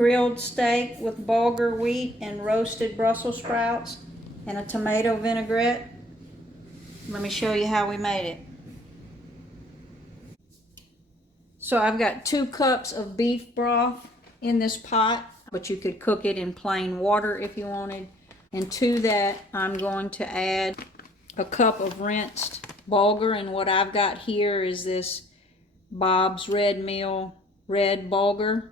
grilled steak with bulgur wheat and roasted Brussels sprouts and a tomato vinaigrette. Let me show you how we made it. So I've got 2 cups of beef broth in this pot, but you could cook it in plain water if you wanted. And to that, I'm going to add a cup of rinsed bulgur, and what I've got here is this Bob's Red Mill red bulgur.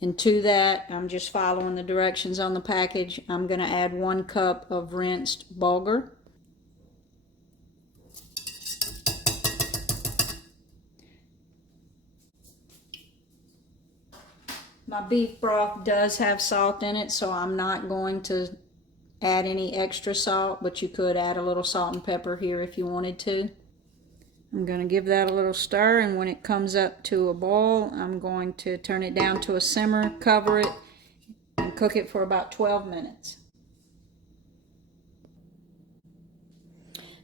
And to that, I'm just following the directions on the package. I'm going to add 1 cup of rinsed bulgur. My beef broth does have salt in it, so I'm not going to add any extra salt, but you could add a little salt and pepper here if you wanted to. I'm going to give that a little stir, and when it comes up to a boil, I'm going to turn it down to a simmer, cover it, and cook it for about 12 minutes.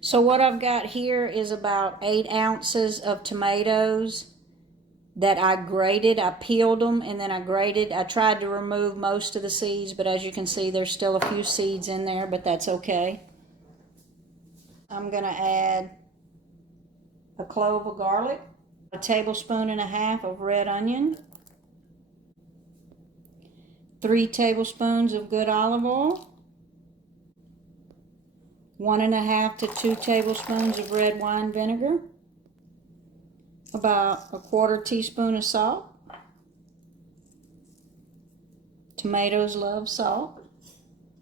So what I've got here is about 8 ounces of tomatoes that I grated. I peeled them and then I grated. I tried to remove most of the seeds, but as you can see, there's still a few seeds in there, but that's okay. I'm going to add a clove of garlic, a tablespoon and a half of red onion, 3 tablespoons of good olive oil, 1 1/2 to 2 tablespoons of red wine vinegar, about a 1/4 teaspoon of salt. Tomatoes love salt.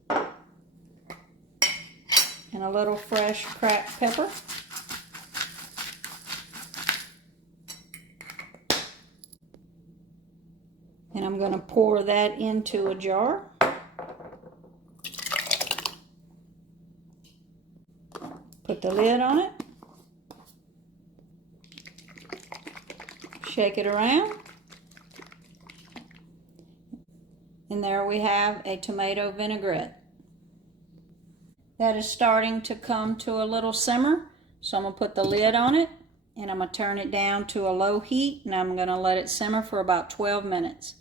And a little fresh cracked pepper. And I'm going to pour that into a jar. Put the lid on it. Shake it around. And there we have a tomato vinaigrette. That is starting to come to a little simmer. So I'm going to put the lid on it and I'm going to turn it down to a low heat and I'm going to let it simmer for about 12 minutes.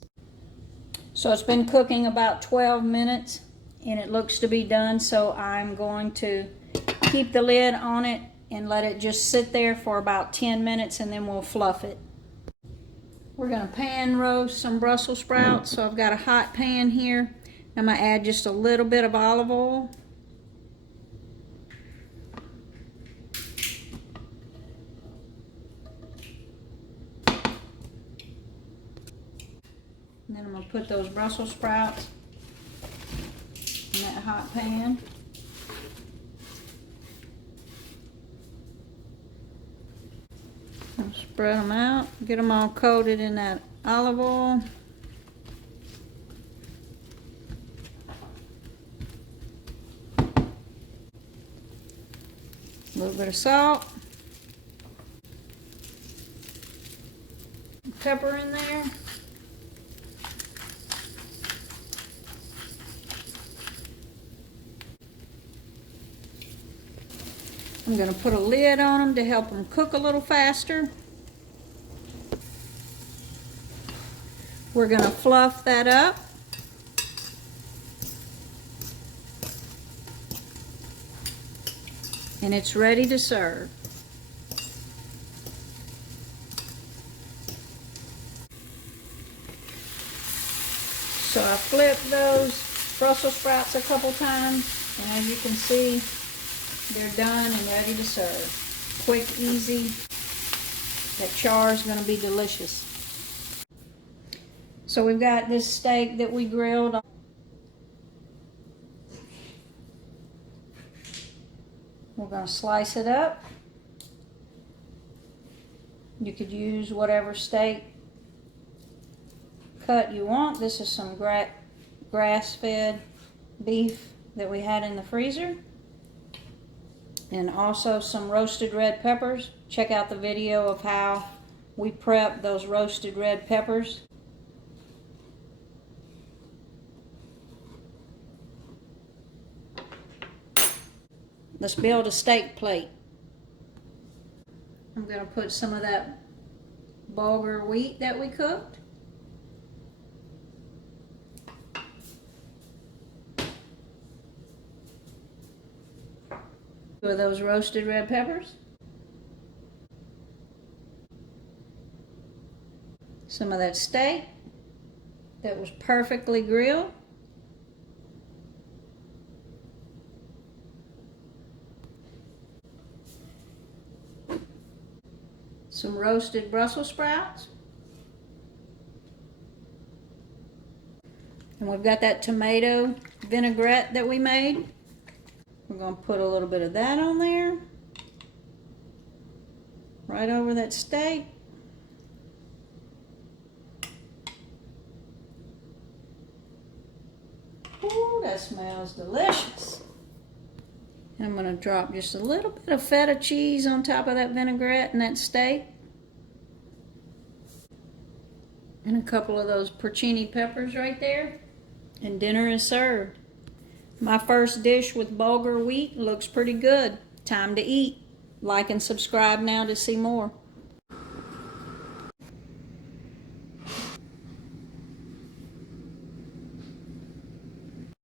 So it's been cooking about 12 minutes and it looks to be done. So I'm going to keep the lid on it and let it just sit there for about 10 minutes and then we'll fluff it. We're going to pan roast some Brussels sprouts. So I've got a hot pan here. I'm going to add just a little bit of olive oil. And then I'm going to put those Brussels sprouts in that hot pan. And spread them out, get them all coated in that olive oil. A little bit of salt. Pepper in there. I'm going to put a lid on them to help them cook a little faster. We're going to fluff that up. And it's ready to serve. So I flipped those Brussels sprouts a couple times, and as you can see, they're done and ready to serve. Quick, easy. That char is going to be delicious. So we've got this steak that we grilled. We're going to slice it up. You could use whatever steak cut you want. This is some grass-fed beef that we had in the freezer. And also some roasted red peppers. Check out the video of how we prep those roasted red peppers. Let's build a steak plate. I'm going to put some of that bulgur wheat that we cooked. of those roasted red peppers. Some of that steak that was perfectly grilled. Some roasted Brussels sprouts. And we've got that tomato vinaigrette that we made. We're going to put a little bit of that on there. Right over that steak. Ooh, that smells delicious. And I'm going to drop just a little bit of feta cheese on top of that vinaigrette and that steak. And a couple of those porcini peppers right there. And dinner is served. My first dish with bulgur wheat looks pretty good. Time to eat. Like and subscribe now to see more.